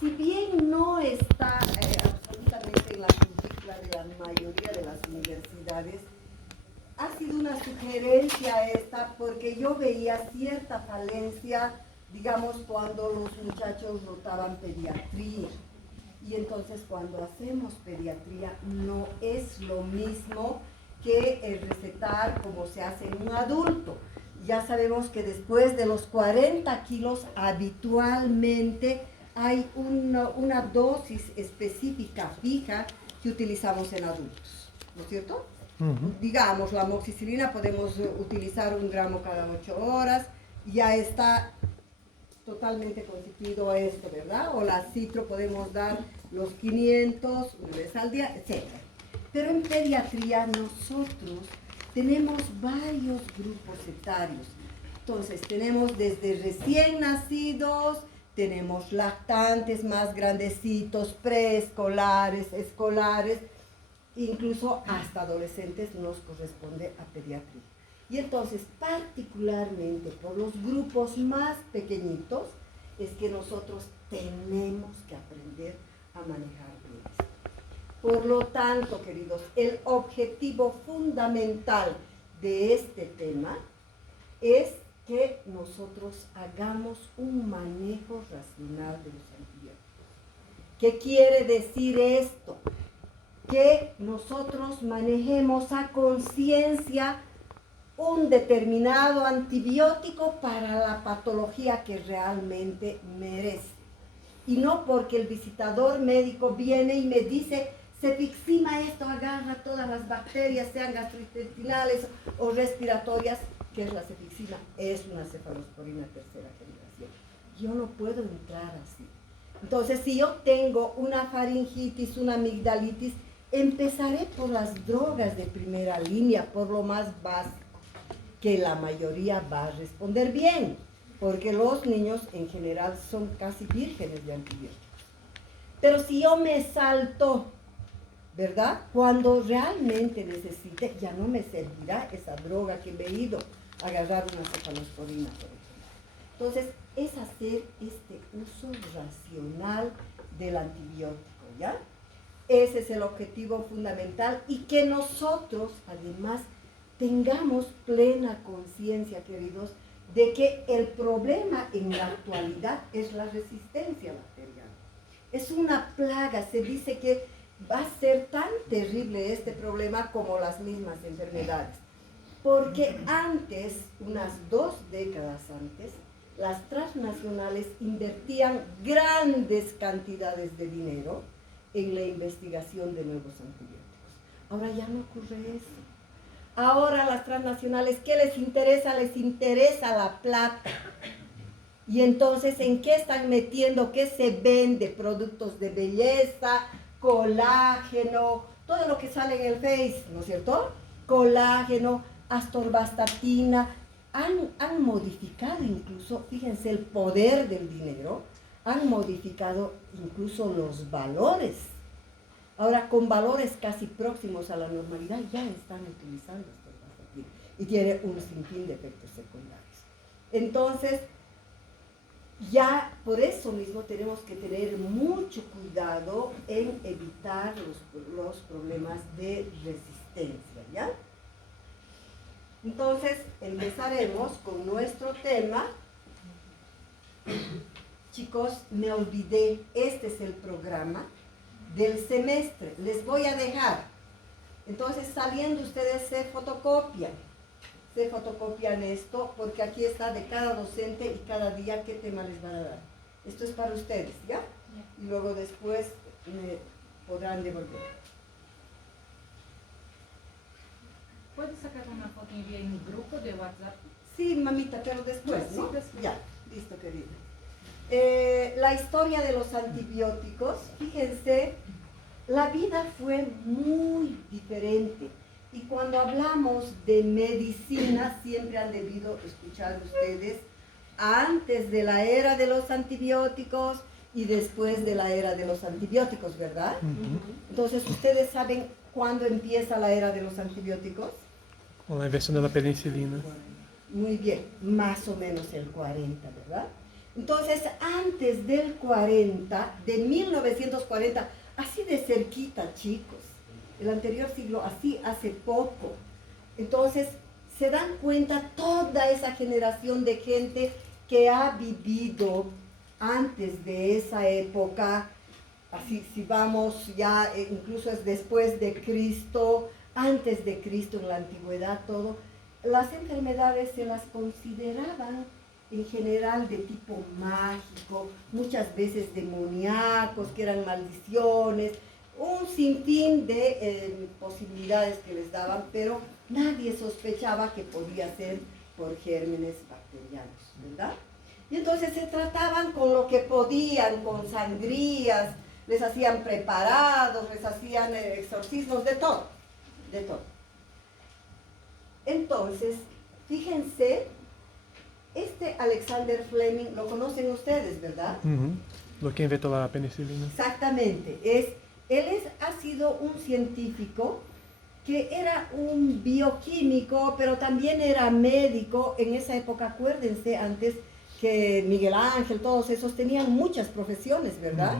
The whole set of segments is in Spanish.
Si bien no está absolutamente en la currícula de la mayoría de las universidades, ha sido una sugerencia esta porque yo veía cierta falencia, digamos, cuando los muchachos rotaban pediatría. Y entonces cuando hacemos pediatría no es lo mismo que el recetar como se hace en un adulto. Ya sabemos que después de los 40 kilos habitualmente hay una dosis específica fija que utilizamos en adultos, ¿no es cierto? Digamos, la amoxicilina podemos utilizar 1 gramo cada 8 horas, ya está totalmente constituido esto, ¿verdad? O la citro podemos dar los 500 una vez al día, etc. Pero en pediatría nosotros tenemos varios grupos etarios. Entonces tenemos desde recién nacidos, tenemos lactantes más grandecitos, preescolares, escolares, incluso hasta adolescentes nos corresponde a pediatría. Y entonces, particularmente por los grupos más pequeñitos, es que nosotros tenemos que aprender a manejar bien esto. Por lo tanto, queridos, el objetivo fundamental de este tema es que nosotros hagamos un manejo racional de los antibióticos. ¿Qué quiere decir esto? Que nosotros manejemos a conciencia un determinado antibiótico para la patología que realmente merece. Y no porque el visitador médico viene y me dice, cefixima esto agarra todas las bacterias, sean gastrointestinales o respiratorias, que es la cefixima, es una cefalosporina tercera generación. Yo no puedo entrar así. Entonces, si yo tengo una faringitis, una amigdalitis, empezaré por las drogas de primera línea, por lo más básico, que la mayoría va a responder bien, porque los niños en general son casi vírgenes de antibióticos. Pero si yo me salto, ¿verdad? Cuando realmente necesite, ya no me servirá esa droga que me he ido a agarrar una cefalosporina, por ejemplo. Entonces, es hacer este uso racional del antibiótico, ¿ya? Ese es el objetivo fundamental y que nosotros, además, tengamos plena conciencia, queridos, de que el problema en la actualidad es la resistencia bacteriana. Es una plaga, se dice que va a ser tan terrible este problema como las mismas enfermedades. Porque antes, unas 2 décadas antes, las transnacionales invertían grandes cantidades de dinero en la investigación de nuevos antibióticos. Ahora ya no ocurre eso. Ahora las transnacionales, ¿qué les interesa? Les interesa la plata. Y entonces, ¿en qué están metiendo? ¿Qué se vende? Productos de belleza, colágeno, todo lo que sale en el Face, ¿no es cierto? Colágeno, astorvastatina. Han modificado incluso, fíjense, el poder del dinero, han modificado incluso los valores. Ahora, con valores casi próximos a la normalidad, ya están utilizando astorvastatina y tiene un sinfín de efectos secundarios. Entonces, ya por eso mismo tenemos que tener mucho cuidado en evitar los problemas de resistencia, ¿ya? Entonces, empezaremos con nuestro tema. Chicos, me olvidé, este es el programa del semestre. Les voy a dejar. Entonces, saliendo ustedes se fotocopian esto, porque aquí está de cada docente y cada día qué tema les van a dar. Esto es para ustedes, ¿ya? Y luego después me podrán devolver. ¿Puedes sacar una foto y enviar en un grupo de WhatsApp? Sí, mamita, pero después, ¿no? Sí, después. Ya, listo, querida. La historia de los antibióticos, fíjense, la vida fue muy diferente. Y cuando hablamos de medicina, siempre han debido escuchar ustedes antes de la era de los antibióticos y después de la era de los antibióticos, ¿verdad? Entonces, ¿ustedes saben cuándo empieza la era de los antibióticos? La invención de la penicilina. Muy bien, más o menos el 40, ¿verdad? Entonces, antes del 40, de 1940, así de cerquita, chicos, el anterior siglo, así hace poco. Entonces, se dan cuenta toda esa generación de gente que ha vivido antes de esa época, así si vamos ya, incluso es después de Cristo, antes de Cristo en la antigüedad, todo, las enfermedades se las consideraban en general de tipo mágico, muchas veces demoníacos, que eran maldiciones, un sinfín de posibilidades que les daban, pero nadie sospechaba que podía ser por gérmenes bacterianos, ¿verdad? Y entonces se trataban con lo que podían, con sangrías, les hacían preparados, les hacían exorcismos, de todo, de todo. Entonces, fíjense, este Alexander Fleming, lo conocen ustedes, ¿verdad? Lo que inventó la penicilina. Exactamente, ha sido un científico que era un bioquímico, pero también era médico. En esa época, acuérdense, antes que Miguel Ángel, todos esos tenían muchas profesiones, ¿verdad?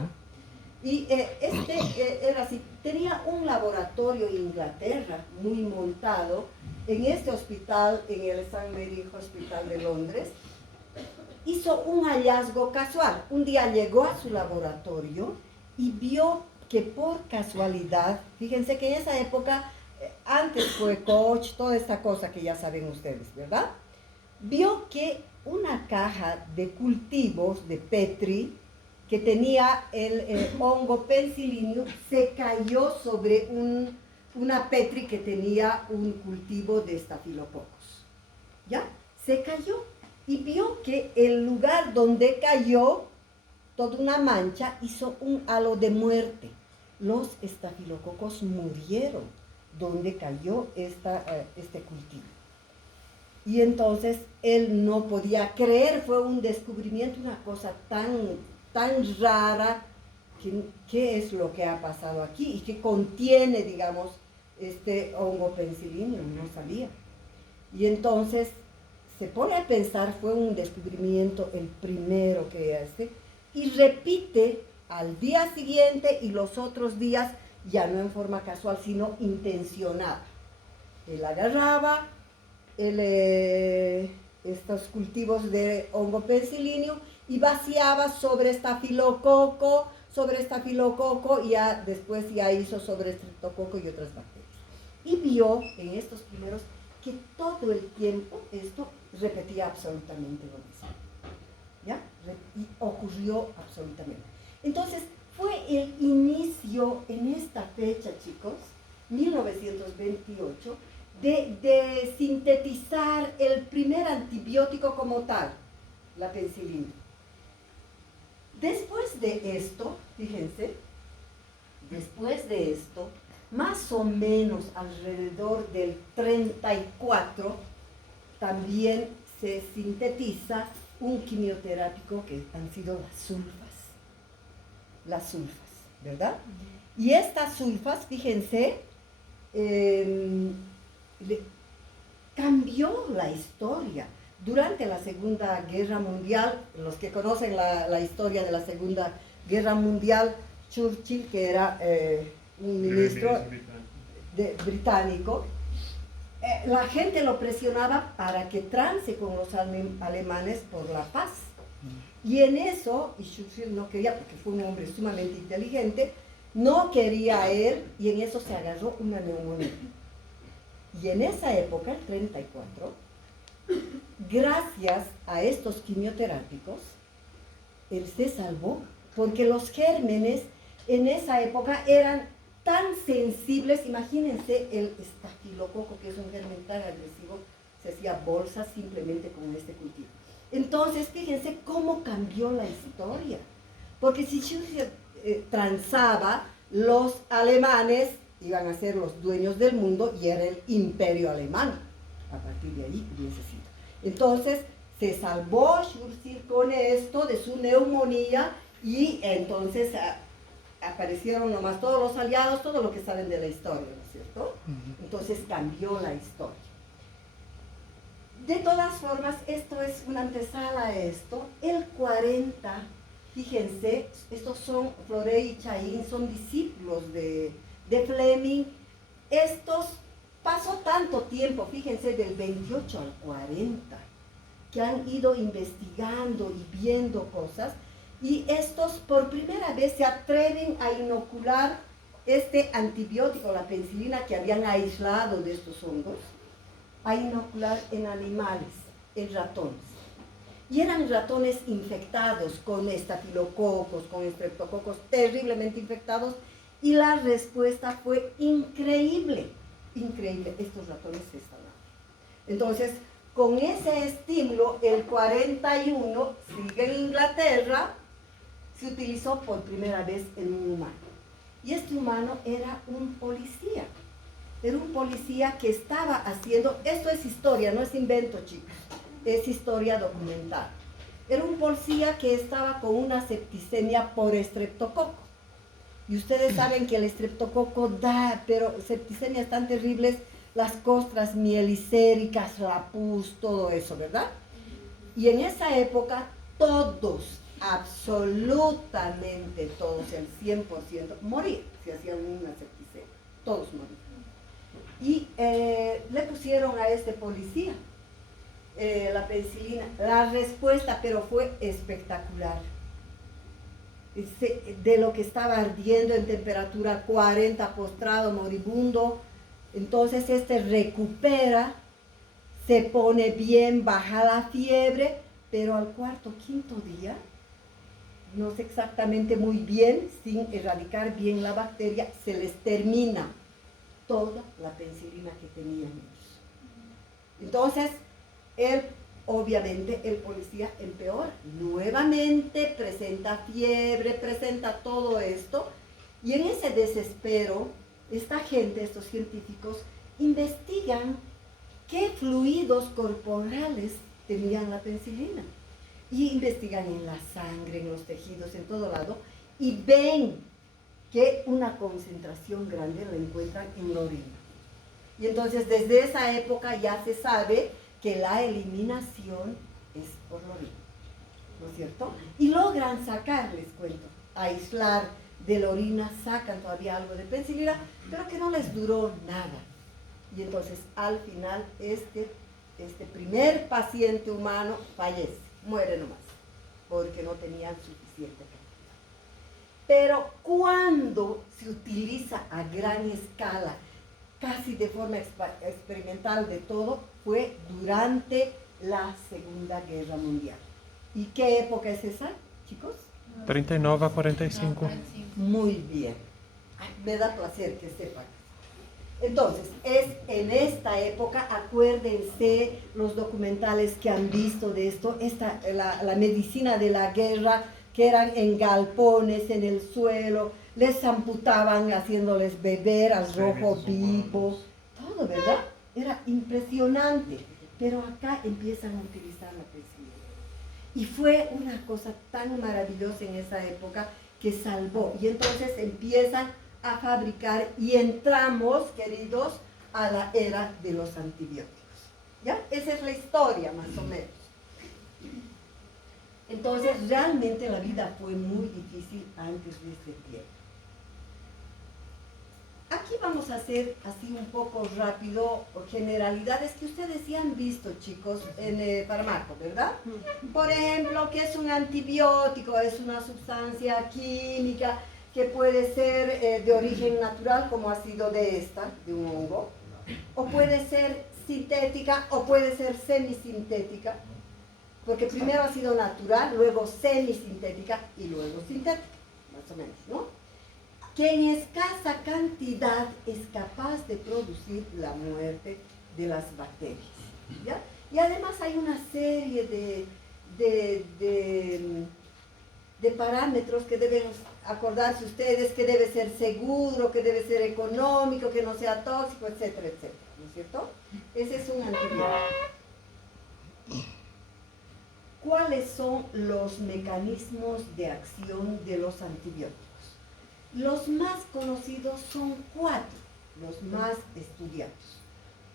Y era así, tenía un laboratorio en Inglaterra muy montado en este hospital, en el St. Mary Hospital de Londres. Hizo un hallazgo casual. Un día llegó a su laboratorio y vio que por casualidad, fíjense que en esa época, antes fue Koch, toda esta cosa que ya saben ustedes, ¿verdad? Vio que una caja de cultivos de Petri que tenía el hongo Penicillium se cayó sobre una Petri que tenía un cultivo de estafilococos. ¿Ya? Se cayó y vio que el lugar donde cayó, toda una mancha, hizo un halo de muerte. Los estafilococos murieron donde cayó este cultivo. Y entonces él no podía creer, fue un descubrimiento, una cosa tan rara, ¿qué es lo que ha pasado aquí? Y que contiene, digamos, este hongo Penicillium, no sabía. Y entonces se pone a pensar, fue un descubrimiento el primero que hace, y repite al día siguiente y los otros días, ya no en forma casual, sino intencionada. Él agarraba estos cultivos de hongo Penicillium y vaciaba sobre estafilococo, y ya después ya hizo sobre estreptococo y otras bacterias. Y vio en estos primeros que todo el tiempo esto repetía absolutamente lo mismo. ¿Ya? Y ocurrió absolutamente. Entonces, fue el inicio en esta fecha, chicos, 1928, de sintetizar el primer antibiótico como tal, la penicilina. Después de esto, fíjense, más o menos alrededor del 34, también se sintetiza un quimioterápico que han sido las sulfas, ¿verdad? Y estas sulfas, fíjense, cambió la historia. Durante la Segunda Guerra Mundial, los que conocen la historia de la Segunda Guerra Mundial, Churchill, que era un ministro británico, la gente lo presionaba para que trance con los alemanes por la paz. Y en eso, y Churchill no quería, porque fue un hombre sumamente inteligente, no quería él, y en eso se agarró una neumonía. Y en esa época, el 34, gracias a estos quimioterápicos, él se salvó, porque los gérmenes en esa época eran tan sensibles. Imagínense el estafilococo, que es un germen tan agresivo, se hacía bolsas simplemente con este cultivo. Entonces, fíjense cómo cambió la historia, porque si Churchill transaba, los alemanes iban a ser los dueños del mundo y era el imperio alemán. A partir de ahí hubiese sido. Entonces, se salvó Churchill con esto de su neumonía y entonces aparecieron nomás todos los aliados, todo lo que saben de la historia, ¿no es cierto? Entonces cambió la historia. De todas formas, esto es una antesala a esto. El 40, fíjense, estos son Florey y Chaín, son discípulos de Fleming. Estos pasó tanto tiempo, fíjense, del 28 al 40, que han ido investigando y viendo cosas, y estos por primera vez se atreven a inocular este antibiótico, la penicilina, que habían aislado de estos hongos, a inocular en animales, en ratones. Y eran ratones infectados con estafilococos, con estreptococos, terriblemente infectados, y la respuesta fue increíble, increíble. Estos ratones se sanaron. Entonces, con ese estímulo, el 41, sigue en Inglaterra, se utilizó por primera vez en un humano. Y este humano era un policía. Era un policía que estaba haciendo, esto es historia, no es invento, chicos, es historia documental. Era un policía que estaba con una septicemia por estreptococo. Y ustedes saben que el estreptococo da, pero septicemias tan terribles, las costras mielicéricas, la pus, todo eso, ¿verdad? Y en esa época todos, absolutamente todos, el 100%, morían si hacían una septicemia, todos morían. Y le pusieron a este policía la penicilina. La respuesta, pero fue espectacular. De lo que estaba ardiendo en temperatura 40, postrado, moribundo, entonces este recupera, se pone bien, baja la fiebre, pero al cuarto, quinto día, no sé exactamente muy bien, sin erradicar bien la bacteria, se les termina toda la penicilina que tenían ellos. Entonces, obviamente el policía empeora, nuevamente presenta fiebre, presenta todo esto, y en ese desespero, esta gente, estos científicos, investigan qué fluidos corporales tenían la penicilina, y investigan en la sangre, en los tejidos, en todo lado, y ven que una concentración grande la encuentran en la orina. Y entonces desde esa época ya se sabe que la eliminación es por la orina, ¿no es cierto? Y logran sacar, les cuento, aislar de la orina, sacan todavía algo de penicilina, pero que no les duró nada. Y entonces al final este primer paciente humano fallece, muere nomás, porque no tenían suficiente cantidad. Pero cuando se utiliza a gran escala, casi de forma experimental de todo, fue durante la Segunda Guerra Mundial. ¿Y qué época es esa, chicos? 39 a 45. Muy bien. Ay, me da placer que sepan. Entonces, es en esta época, acuérdense los documentales que han visto de esto, la medicina de la guerra, que eran en galpones, en el suelo, les amputaban haciéndoles beber al rojo vivo, todo, ¿verdad? Era impresionante, pero acá empiezan a utilizar la penicilina. Y fue una cosa tan maravillosa en esa época que salvó, y entonces empiezan a fabricar y entramos, queridos, a la era de los antibióticos. ¿Ya? Esa es la historia, más o menos. Entonces, realmente la vida fue muy difícil antes de este tiempo. Aquí vamos a hacer así un poco rápido generalidades que ustedes sí han visto, chicos, en el fármaco, ¿verdad? Por ejemplo, ¿qué es un antibiótico? Es una sustancia química que puede ser de origen natural, como ha sido de un hongo, o puede ser sintética, o puede ser semisintética, porque primero ha sido natural, luego semisintética y luego sintética, más o menos, ¿no? Que en escasa cantidad es capaz de producir la muerte de las bacterias, ¿ya? Y además hay una serie de parámetros que deben acordarse ustedes, que debe ser seguro, que debe ser económico, que no sea tóxico, etcétera, etcétera, ¿no es cierto? Ese es un antibiótico. ¿Cuáles son los mecanismos de acción de los antibióticos? Los más conocidos son 4, los más estudiados.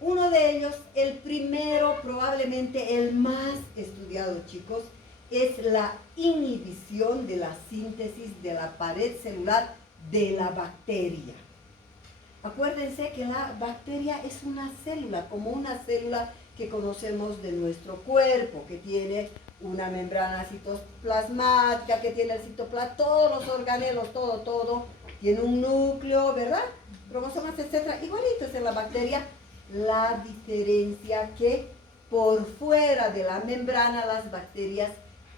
Uno de ellos, el primero, probablemente el más estudiado, chicos, es la inhibición de la síntesis de la pared celular de la bacteria. Acuérdense que la bacteria es una célula, como una célula que conocemos de nuestro cuerpo, que tiene una membrana citoplasmática, que tiene el citoplasma, todos los organelos, todo, tiene un núcleo, ¿verdad? Cromosomas, etc. Igualito es en la bacteria. La diferencia que por fuera de la membrana las bacterias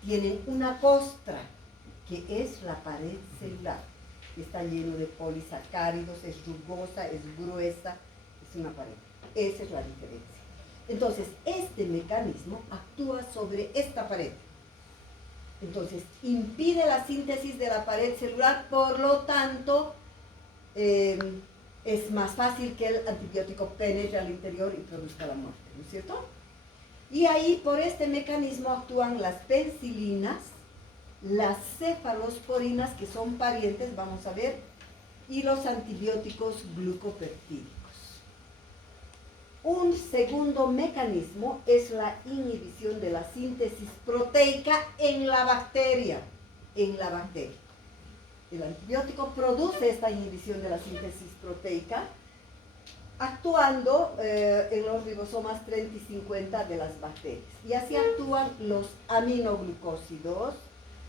tienen una costra, que es la pared celular. Está lleno de polisacáridos, es rugosa, es gruesa, es una pared. Esa es la diferencia. Entonces, este mecanismo actúa sobre esta pared. Entonces, impide la síntesis de la pared celular, por lo tanto, es más fácil que el antibiótico penetre al interior y produzca la muerte, ¿no es cierto? Y ahí, por este mecanismo, actúan las penicilinas, las cefalosporinas, que son parientes, vamos a ver, y los antibióticos glucopeptídicos. Un segundo mecanismo es la inhibición de la síntesis proteica en la bacteria. El antibiótico produce esta inhibición de la síntesis proteica actuando en los ribosomas 30 y 50 de las bacterias. Y así actúan los aminoglucósidos,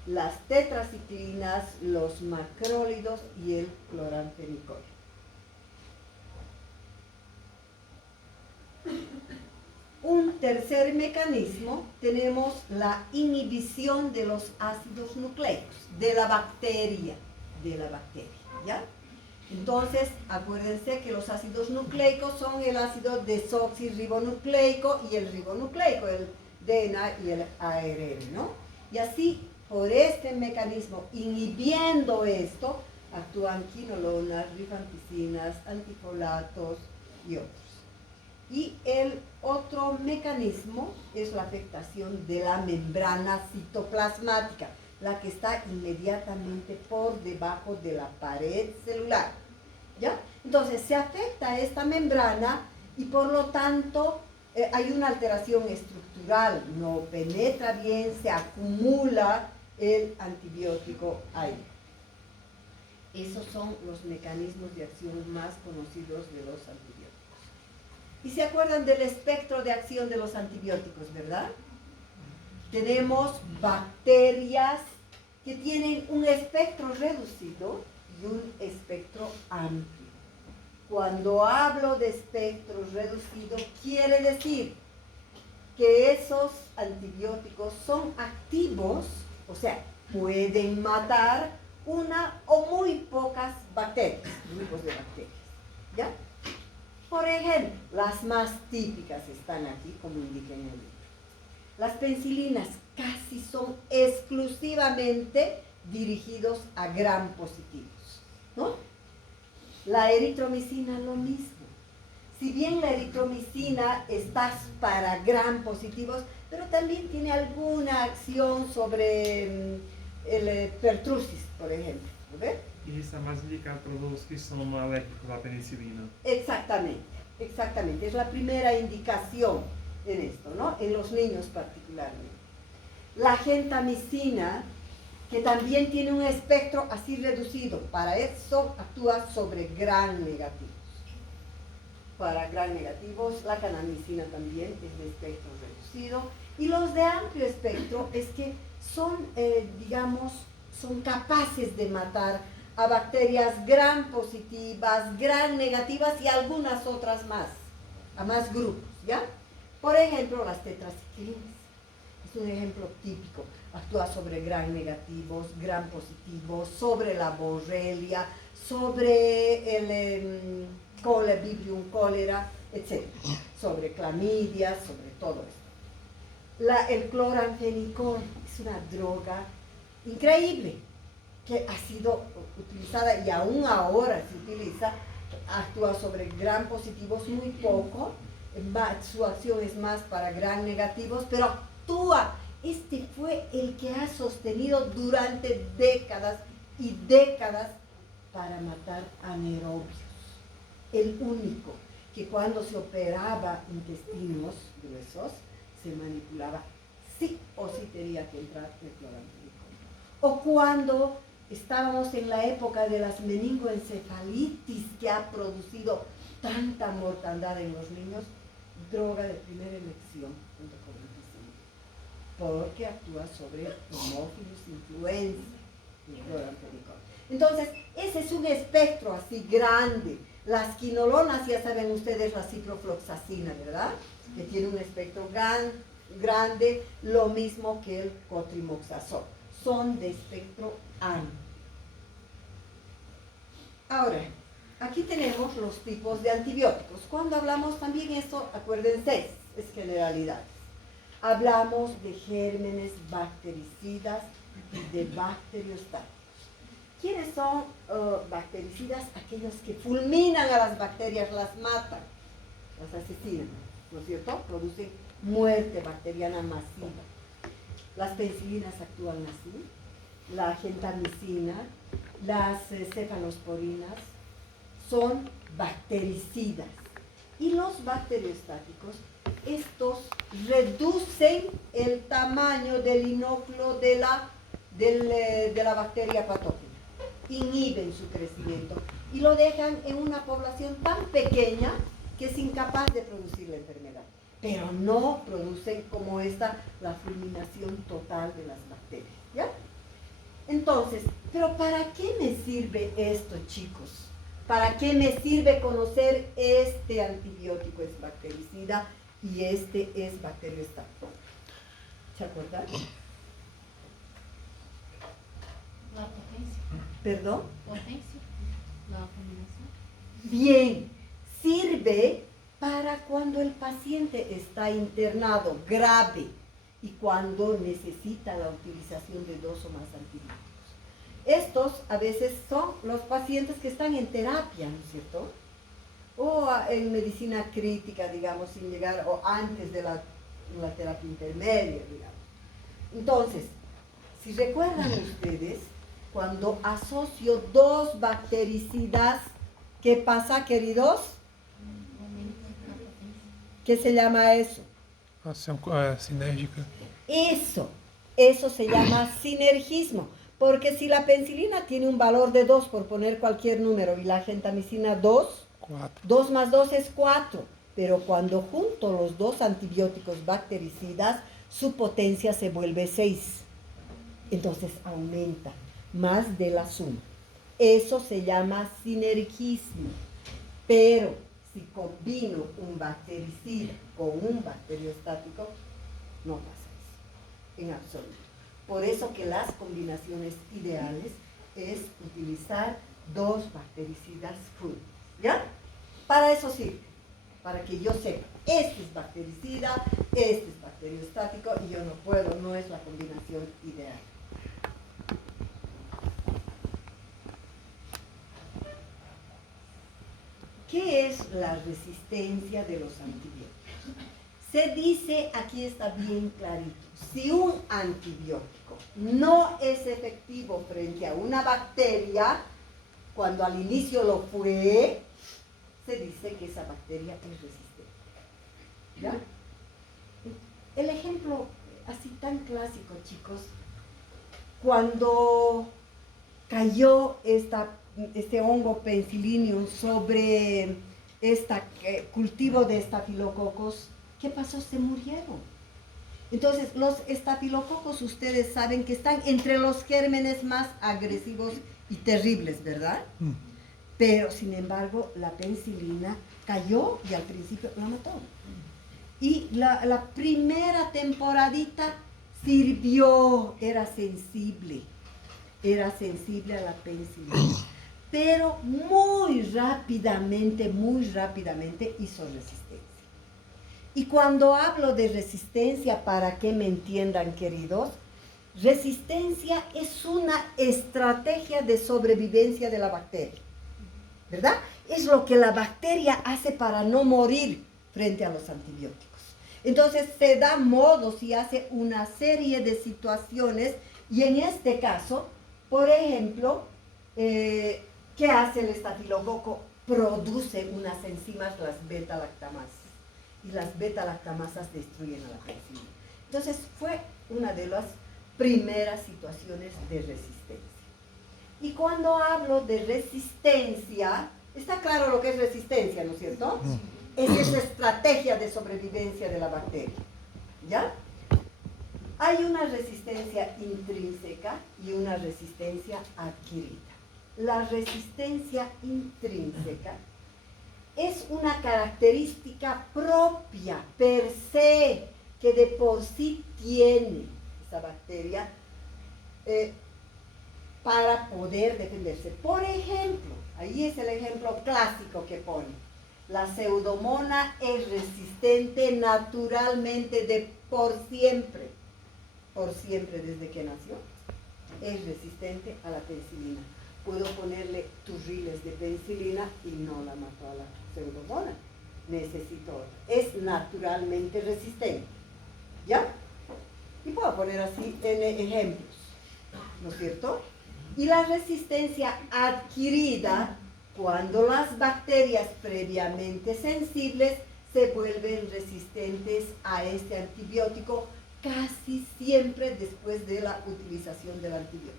las tetraciclinas, los macrólidos y el cloranfenicol. Un tercer mecanismo, tenemos la inhibición de los ácidos nucleicos, de la bacteria, ¿ya? Entonces, acuérdense que los ácidos nucleicos son el ácido desoxirribonucleico y el ribonucleico, el DNA y el ARN, ¿no? Y así, por este mecanismo, inhibiendo esto, actúan quinolonas, rifampicinas, antifolatos y otros. Y el otro mecanismo es la afectación de la membrana citoplasmática, la que está inmediatamente por debajo de la pared celular, ¿ya? Entonces, se afecta esta membrana y por lo tanto hay una alteración estructural, no penetra bien, se acumula el antibiótico ahí. Esos son los mecanismos de acción más conocidos de los antibióticos. Y se acuerdan del espectro de acción de los antibióticos, ¿verdad? Tenemos bacterias que tienen un espectro reducido y un espectro amplio. Cuando hablo de espectro reducido, quiere decir que esos antibióticos son activos, o sea, pueden matar una o muy pocas bacterias, grupos de bacterias, ¿ya? Por ejemplo, las más típicas están aquí, como indica en el libro. Las penicilinas casi son exclusivamente dirigidos a gram positivos, ¿no? La eritromicina, lo mismo. Si bien la eritromicina está para gram positivos, pero también tiene alguna acción sobre el pertussis, por ejemplo, ¿ves? E está mais indicado para os que são alérgicos à penicilina. Exactamente, exactamente. Es la primera indicación en esto, ¿no? En los niños particularmente. La gentamicina, que también tiene un espectro así reducido, para eso actúa sobre gram negativos. Para gram negativos, la canamicina también es de espectro reducido. Y los de amplio espectro es que son, digamos, son capaces de matar a bacterias gram positivas, gram negativas y algunas otras más, a más grupos, ¿ya? Por ejemplo, las tetraciclinas, es un ejemplo típico, actúa sobre gram negativos, gram positivos, sobre la borrelia, sobre el Vibrio cólera, etc., sobre clamidias, sobre todo esto. El cloranfenicol es una droga increíble, que ha sido utilizada y aún ahora se utiliza, actúa sobre gram positivos muy poco, su acción es más para gram negativos, pero actúa. Este fue el que ha sostenido durante décadas y décadas para matar anaerobios. El único que cuando se operaba intestinos gruesos, se manipulaba, sí o sí tenía que entrar el cloramphenicol. O cuando estábamos en la época de las meningoencefalitis que ha producido tanta mortandad en los niños, droga de primera elección junto con el porque actúa sobre Haemophilus influenzae, el cloramphenicol. Entonces, ese es un espectro así grande. Las quinolonas, ya saben ustedes, la ciprofloxacina, ¿verdad? Que tiene un espectro grande, lo mismo que el cotrimoxazol. Son de espectro amplio. Ahora, aquí tenemos los tipos de antibióticos. Cuando hablamos también esto, acuérdense, es generalidades. Hablamos de gérmenes bactericidas y de bacteriostáticos. ¿Quiénes son bactericidas? Aquellos que fulminan a las bacterias, las matan, las asesinan, ¿no es cierto? Producen muerte bacteriana masiva. Las penicilinas actúan así, la gentamicina, las cefalosporinas son bactericidas. Y los bacteriostáticos, estos reducen el tamaño del inóculo de la bacteria patógena, inhiben su crecimiento y lo dejan en una población tan pequeña que es incapaz de producir la enfermedad, pero no producen como esta la fulminación total de las bacterias, ¿ya? Entonces, ¿pero para qué me sirve esto, chicos? ¿Para qué me sirve conocer este antibiótico es bactericida y este es bacteriostático? ¿Se acuerdan? La potencia. ¿Perdón? Potencia. La combinación. Bien, sirve para cuando el paciente está internado grave y cuando necesita la utilización de 2 o más antibióticos. Estos a veces son los pacientes que están en terapia, ¿no es cierto? O en medicina crítica, digamos, sin llegar, o antes de la terapia intermedia, digamos. Entonces, si recuerdan ustedes, cuando asocio 2 bactericidas, ¿qué pasa, queridos? ¿Qué se llama eso? Ação sinérgica. Eso se llama sinergismo. Porque si la penicilina tiene un valor de 2, por poner cualquier número, y la gentamicina 2, 2 más 2 es 4. Pero cuando junto los 2 antibióticos bactericidas, su potencia se vuelve 6. Entonces aumenta más de la suma. Eso se llama sinergismo. Pero si combino un bactericida con un bacteriostático, no pasa eso, en absoluto. Por eso que las combinaciones ideales es utilizar 2 bactericidas juntos, ¿ya? Para eso sirve, para que yo sepa, este es bactericida, este es bacteriostático y yo no puedo, no es la combinación ideal. ¿Qué es la resistencia de los antibióticos? Se dice, aquí está bien clarito, si un antibiótico no es efectivo frente a una bacteria, cuando al inicio lo fue, se dice que esa bacteria es resistente. ¿Ya? El ejemplo así tan clásico, chicos, cuando cayó este hongo Penicillium sobre este cultivo de estafilococos, ¿qué pasó? Se murieron. Entonces, los estafilococos, ustedes saben que están entre los gérmenes más agresivos y terribles, ¿verdad? Pero, sin embargo, la penicilina cayó y al principio la mató. Y la primera temporadita sirvió, era sensible a la penicilina. Pero muy rápidamente hizo resistencia. Y cuando hablo de resistencia, para que me entiendan, queridos, resistencia es una estrategia de sobrevivencia de la bacteria, ¿verdad? Es lo que la bacteria hace para no morir frente a los antibióticos. Entonces se da modos y hace una serie de situaciones, y en este caso, por ejemplo, ¿qué hace el estafilococo produce unas enzimas, las beta-lactamasas. Y las beta-lactamasas destruyen a la penicilina. Entonces fue una de las primeras situaciones de resistencia. Y cuando hablo de resistencia, está claro lo que es resistencia, ¿no es cierto? Es esa estrategia de sobrevivencia de la bacteria. ¿Ya? Hay una resistencia intrínseca y una resistencia adquirida. La resistencia intrínseca es una característica propia, per se, que de por sí tiene esa bacteria para poder defenderse. Por ejemplo, ahí es el ejemplo clásico que pone. La pseudomonas es resistente naturalmente por siempre desde que nació, es resistente a la penicilina. Puedo ponerle turriles de penicilina y no la mato a la pseudomonas. Necesito otra. Es naturalmente resistente. ¿Ya? Y puedo poner así en ejemplos, ¿no es cierto? Y la resistencia adquirida, cuando las bacterias previamente sensibles se vuelven resistentes a este antibiótico casi siempre después de la utilización del antibiótico.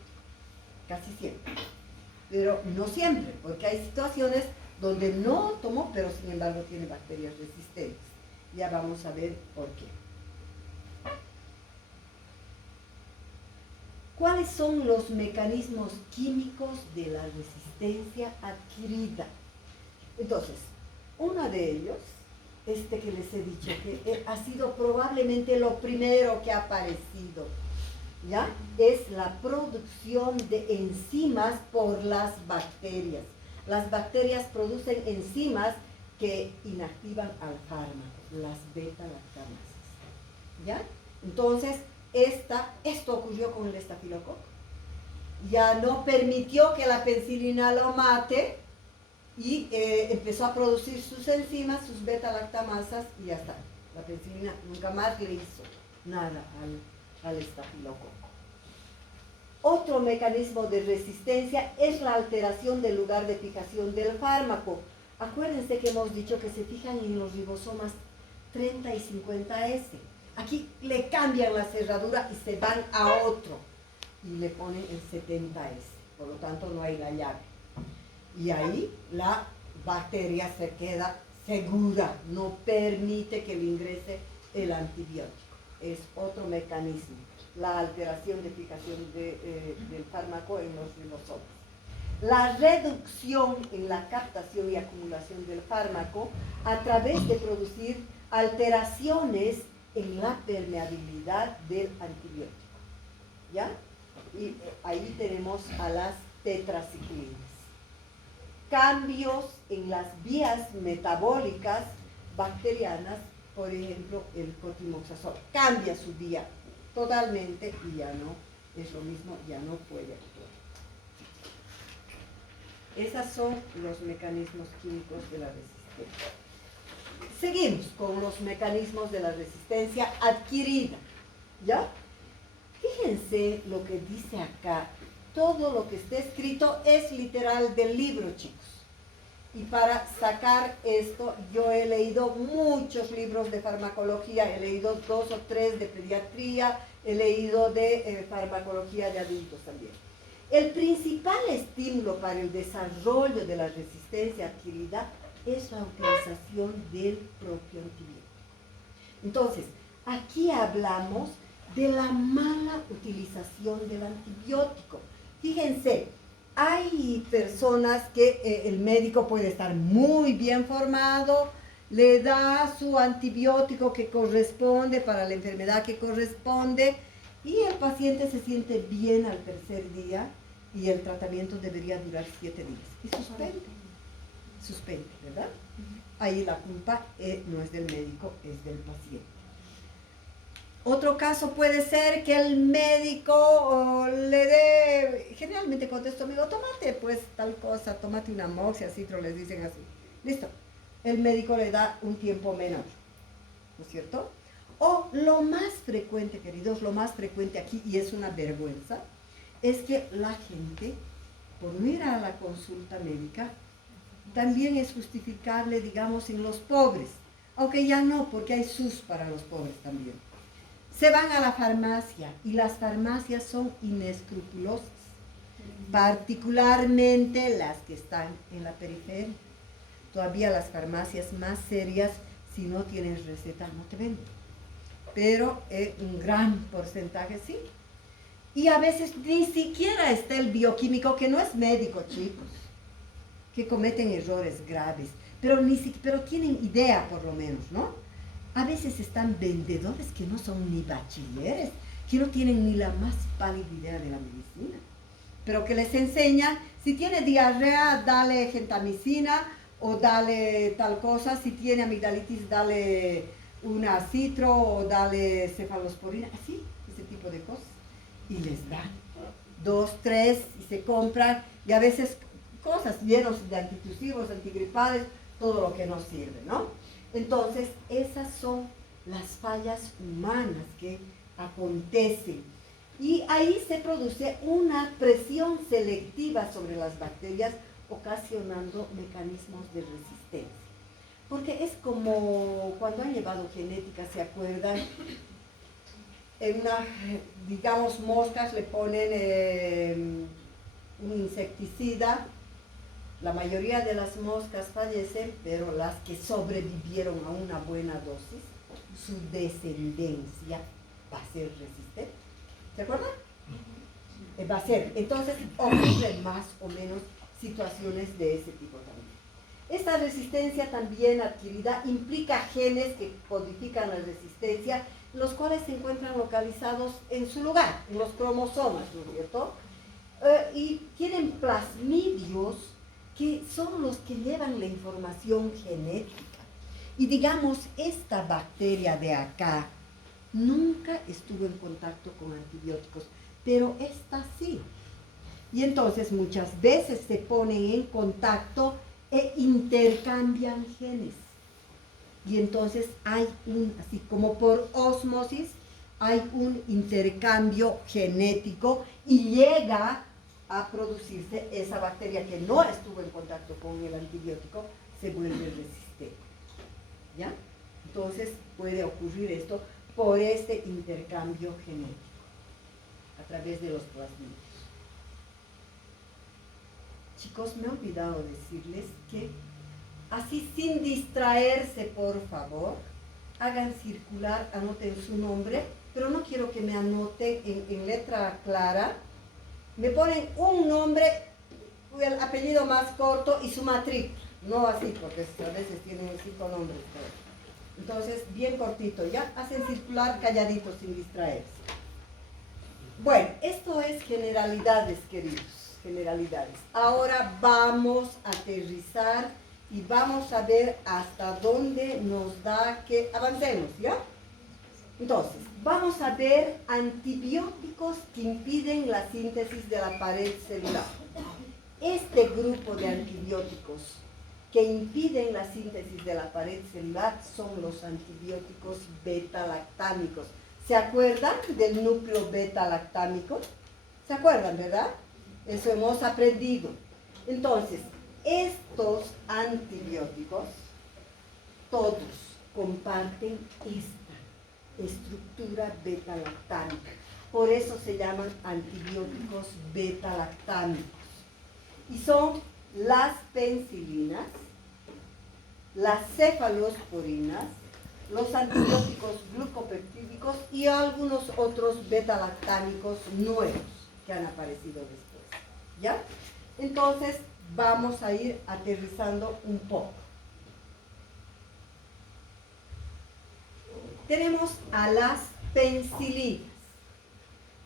Casi siempre. Pero no siempre, porque hay situaciones donde no tomó, pero sin embargo tiene bacterias resistentes. Ya vamos a ver por qué. ¿Cuáles son los mecanismos químicos de la resistencia adquirida? Entonces, uno de ellos, que les he dicho, que ha sido probablemente lo primero que ha aparecido, ¿ya? Es la producción de enzimas por las bacterias. Las bacterias producen enzimas que inactivan al fármaco, las beta-lactamasas, ¿ya? Entonces, esto ocurrió con el estafilococo. Ya no permitió que la penicilina lo mate y empezó a producir sus enzimas, sus beta-lactamasas y ya está. La penicilina nunca más le hizo nada al estafilococo. Otro mecanismo de resistencia es la alteración del lugar de fijación del fármaco. Acuérdense que hemos dicho que se fijan en los ribosomas 30 y 50S. Aquí le cambian la cerradura y se van a otro y le ponen el 70S, por lo tanto no hay la llave. Y ahí la bacteria se queda segura, no permite que le ingrese el antibiótico. Es otro mecanismo, la alteración de fijación del fármaco en los ribosomas. La reducción en la captación y acumulación del fármaco a través de producir alteraciones en la permeabilidad del antibiótico, ¿ya? Y ahí tenemos a las tetraciclinas. Cambios en las vías metabólicas bacterianas, por ejemplo, el cotrimoxazol, cambia su vía totalmente y ya no es lo mismo, ya no puede actuar. Esos son los mecanismos químicos de la resistencia. Seguimos con los mecanismos de la resistencia adquirida, ¿ya? Fíjense lo que dice acá. Todo lo que está escrito es literal del libro, chicos. Y para sacar esto, yo he leído muchos libros de farmacología, he leído 2 o 3 de pediatría, he leído de farmacología de adultos también. El principal estímulo para el desarrollo de la resistencia adquirida es la utilización del propio antibiótico. Entonces, aquí hablamos de la mala utilización del antibiótico. Fíjense, hay personas que el médico puede estar muy bien formado, le da su antibiótico que corresponde para la enfermedad que corresponde y el paciente se siente bien al tercer día y el tratamiento debería durar 7 días. Y suspende, ¿verdad? Ahí la culpa no es del médico, es del paciente. Otro caso puede ser que el médico le dé, generalmente contesto, amigo, tómate pues tal cosa, tómate una moxiacitro, les dicen así. Listo. El médico le da un tiempo menor, ¿no es cierto? O lo más frecuente, queridos, lo más frecuente aquí, y es una vergüenza, es que la gente, por no ir a la consulta médica, también es justificable, digamos, en los pobres, aunque ya no, porque hay SUS para los pobres también. Se van a la farmacia y las farmacias son inescrupulosas, particularmente las que están en la periferia. Todavía las farmacias más serias, si no tienes receta, no te venden. Pero un gran porcentaje sí. Y a veces ni siquiera está el bioquímico, que no es médico, chicos, que cometen errores graves, pero tienen idea por lo menos, ¿no? A veces están vendedores que no son ni bachilleres, que no tienen ni la más pálida idea de la medicina, pero que les enseñan, si tiene diarrea, dale gentamicina o dale tal cosa, si tiene amigdalitis, dale una citro o dale cefalosporina, así, ese tipo de cosas. Y les dan 2, 3 y se compran, y a veces cosas llenos de antitusivos, antigripales, todo lo que nos sirve, ¿no? Entonces, esas son las fallas humanas que acontecen. Y ahí se produce una presión selectiva sobre las bacterias, ocasionando mecanismos de resistencia. Porque es como cuando han llevado genética, ¿se acuerdan? En una, digamos, moscas le ponen un insecticida. La mayoría de las moscas fallecen, pero las que sobrevivieron a una buena dosis, su descendencia va a ser resistente. ¿Se acuerdan? Va a ser. Entonces, ocurren más o menos situaciones de ese tipo también. Esta resistencia también adquirida implica genes que codifican la resistencia, los cuales se encuentran localizados en su lugar, en los cromosomas, ¿no es cierto? Y tienen plasmidios que son los que llevan la información genética. Y digamos, esta bacteria de acá nunca estuvo en contacto con antibióticos, pero esta sí. Y entonces muchas veces se ponen en contacto e intercambian genes. Y entonces hay así como por ósmosis, hay un intercambio genético y llega a producirse esa bacteria que no estuvo en contacto con el antibiótico, se vuelve resistente. ¿Ya? Entonces puede ocurrir esto por este intercambio genético a través de los plasmidios. Chicos, me he olvidado decirles que así sin distraerse, por favor, hagan circular, anoten su nombre, pero no quiero que me anoten en letra clara. Me ponen un nombre, el apellido más corto y su matrícula. No así, porque a veces tienen 5 nombres. Entonces, bien cortito, ¿ya? Hacen circular calladitos, sin distraerse. Bueno, esto es generalidades, queridos, generalidades. Ahora vamos a aterrizar y vamos a ver hasta dónde nos da que avancemos, ¿ya? Entonces, vamos a ver antibióticos que impiden la síntesis de la pared celular. Este grupo de antibióticos que impiden la síntesis de la pared celular son los antibióticos beta-lactámicos. ¿Se acuerdan del núcleo beta-lactámico? ¿Se acuerdan, verdad? Eso hemos aprendido. Entonces, estos antibióticos, todos comparten esta estructura beta-lactámica. Por eso se llaman antibióticos beta-lactámicos. Y son las penicilinas, las cefalosporinas, los antibióticos glucopeptídicos y algunos otros beta-lactámicos nuevos que han aparecido después. ¿Ya? Entonces, vamos a ir aterrizando un poco. Tenemos a las penicilinas.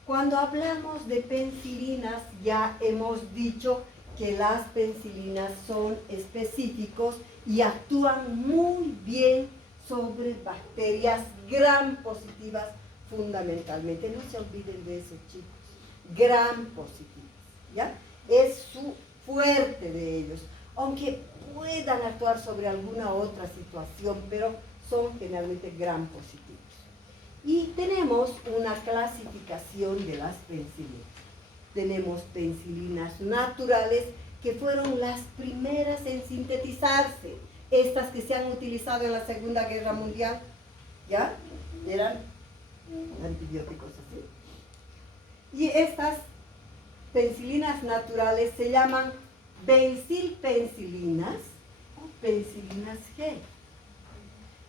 Cuando hablamos de penicilinas, ya hemos dicho que las penicilinas son específicos y actúan muy bien sobre bacterias gram positivas fundamentalmente. No se olviden de eso, chicos. Gram positivas, ¿ya? Es su fuerte de ellos, aunque puedan actuar sobre alguna otra situación, pero son generalmente gram positivos. Y tenemos una clasificación de las penicilinas. Tenemos penicilinas naturales que fueron las primeras en sintetizarse. Estas que se han utilizado en la Segunda Guerra Mundial, ¿ya? Eran antibióticos así. Y estas penicilinas naturales se llaman benzilpenicilinas o penicilinas G.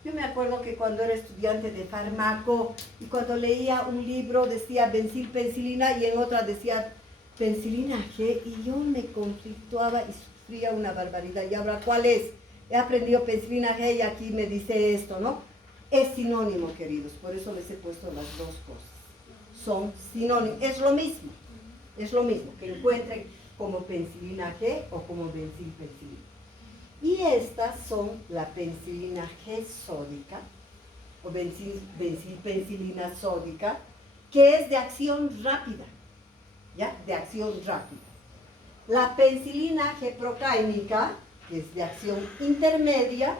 Yo me acuerdo que cuando era estudiante de farmaco y cuando leía un libro decía benzilpenicilina y en otra decía penicilina G y yo me conflictuaba y sufría una barbaridad. ¿Y ahora cuál es? He aprendido penicilina G y aquí me dice esto, ¿no? Es sinónimo, queridos, por eso les he puesto las dos cosas. Son sinónimos, es lo mismo que encuentren como penicilina G o como benzilpenicilina. Y estas son la penicilina G sódica o benzilpenicilina sódica, que es de acción rápida, ¿ya? De acción rápida. La penicilina G procáinica, que es de acción intermedia,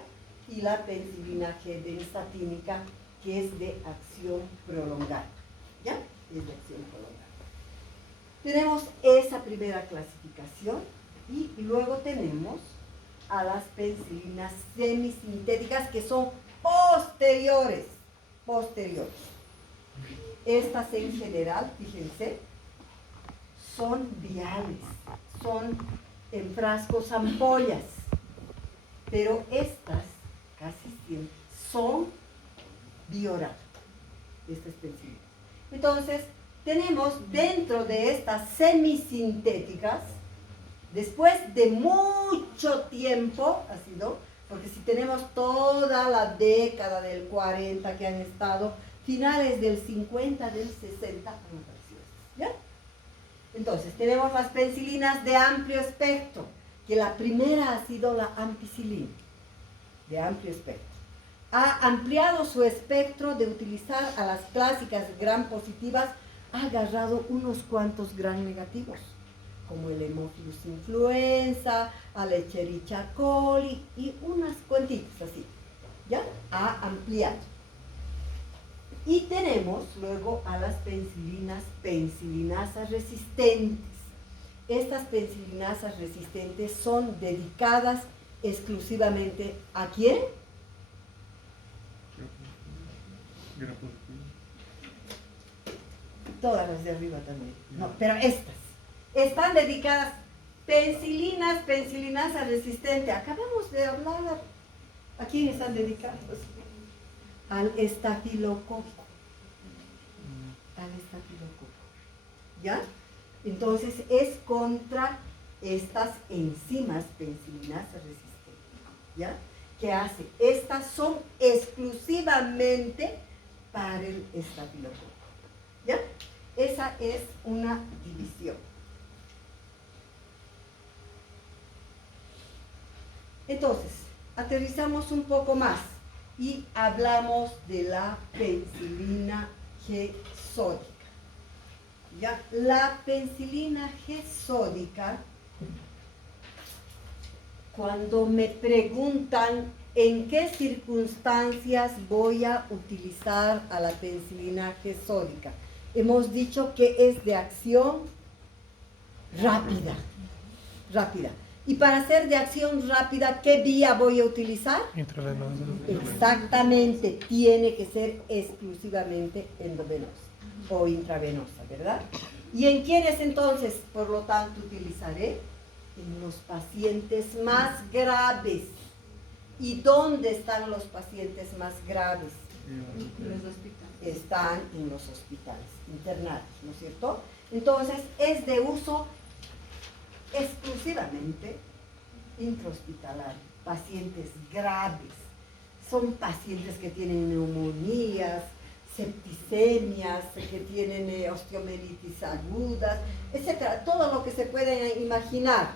y la penicilina G benzatínica, que es de acción prolongada, ¿ya? Es de acción prolongada. Tenemos esa primera clasificación y luego tenemos a las penicilinas semisintéticas que son posteriores. Estas en general, fíjense, son viales, son en frascos ampollas, pero estas casi siempre son biorales, estas penicilinas. Entonces, tenemos dentro de estas semisintéticas, después de mucho tiempo, ha sido, porque si tenemos toda la década del 40 que han estado, finales del 50, del 60, han aparecido, ¿ya? Entonces, tenemos las penicilinas de amplio espectro, que la primera ha sido la ampicilina, de amplio espectro. Ha ampliado su espectro de utilizar a las clásicas gram positivas, ha agarrado unos cuantos gram negativos, como el Haemophilus influenza, a la Escherichia coli y unas cuantitas así, ¿ya? Ha ampliado. Y tenemos luego a las penicillinasas resistentes. Estas penicillinasas resistentes son dedicadas exclusivamente ¿a quién? Gram positivo. Todas las de arriba también. No, pero estas están dedicadas penicillinasas resistentes. Acabamos de hablar. ¿A quién están dedicadas? Al estafilococo. Al estafilococo. ¿Ya? Entonces es contra estas enzimas penicillinasas resistentes. ¿Ya? ¿Qué hace? Estas son exclusivamente para el estafilococo. ¿Ya? Esa es una división. Entonces, aterrizamos un poco más y hablamos de la penicilina G sódica. ¿Ya? La penicilina G sódica, cuando me preguntan en qué circunstancias voy a utilizar a la penicilina G sódica, hemos dicho que es de acción rápida. Y para ser de acción rápida, ¿qué vía voy a utilizar? Intravenosa. Exactamente, tiene que ser exclusivamente endovenosa o intravenosa, ¿verdad? ¿Y en quiénes entonces, por lo tanto, utilizaré? En los pacientes más graves. ¿Y dónde están los pacientes más graves? En los hospitales. Están en los hospitales, internados, ¿no es cierto? Entonces, es de uso exclusivamente intrahospitalario, pacientes graves. Son pacientes que tienen neumonías, septicemias, que tienen osteomielitis agudas, etcétera. Todo lo que se pueden imaginar,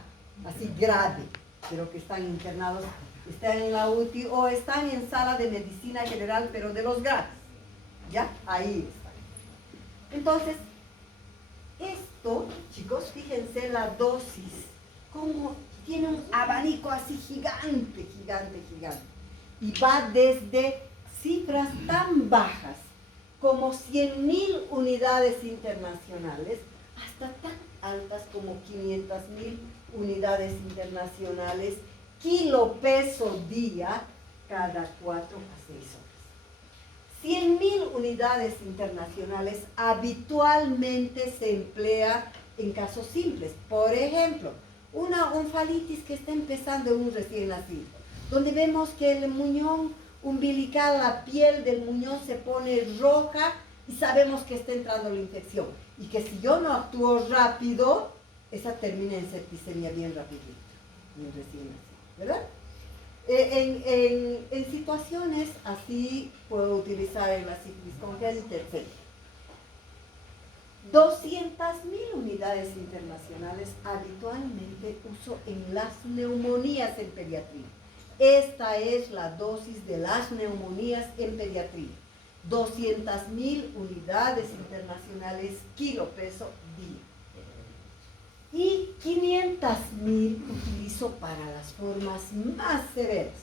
así grave, pero que están internados, están en la UTI o están en sala de medicina general, pero de los graves. ¿Ya? Ahí están. Entonces, esto, chicos, fíjense la dosis, como tiene un abanico así gigante. Y va desde cifras tan bajas como 100.000 unidades internacionales hasta tan altas como 500.000 unidades internacionales, kilo peso día, cada 4 a 6 horas. 100.000 unidades internacionales habitualmente se emplea en casos simples. Por ejemplo, una onfalitis que está empezando en un recién nacido, donde vemos que el muñón umbilical, la piel del muñón se pone roja y sabemos que está entrando la infección. Y que si yo no actúo rápido, esa termina en septicemia bien rapidito, en un recién nacido, ¿verdad? En situaciones así puedo utilizar en la sífilis congénita, etc. 200.000 unidades internacionales habitualmente uso en las neumonías en pediatría. Esta es la dosis de las neumonías en pediatría. 200.000 unidades internacionales kilo peso día. Y 500.000 utilizo para las formas más severas.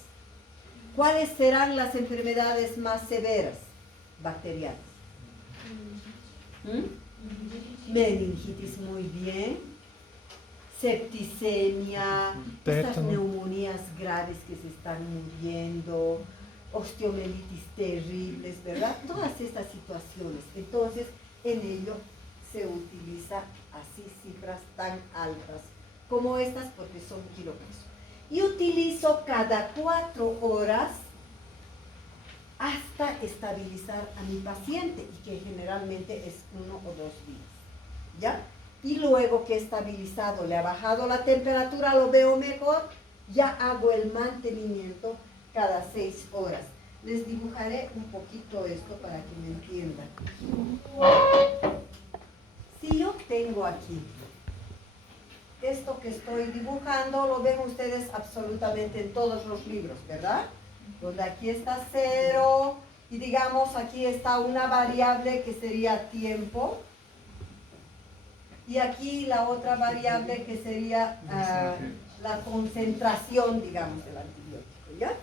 ¿Cuáles serán las enfermedades más severas? Bacterianas. Meningitis, muy bien. Septicemia, estas neumonías graves que se están muriendo, osteomielitis terribles, ¿verdad? Todas estas situaciones. Entonces, en ello se utiliza así cifras tan altas como estas porque son kilómetros. Y utilizo cada 4 horas hasta estabilizar a mi paciente y que generalmente es 1 o 2 días, ¿ya? Y luego que he estabilizado, le ha bajado la temperatura, lo veo mejor, ya hago el mantenimiento cada 6 horas. Les dibujaré un poquito esto para que me entiendan. Si yo tengo aquí esto que estoy dibujando, lo ven ustedes absolutamente en todos los libros, ¿verdad? Donde aquí está 0 y digamos aquí está una variable que sería tiempo y aquí la otra variable que sería la concentración, digamos, del antibiótico, ¿ya?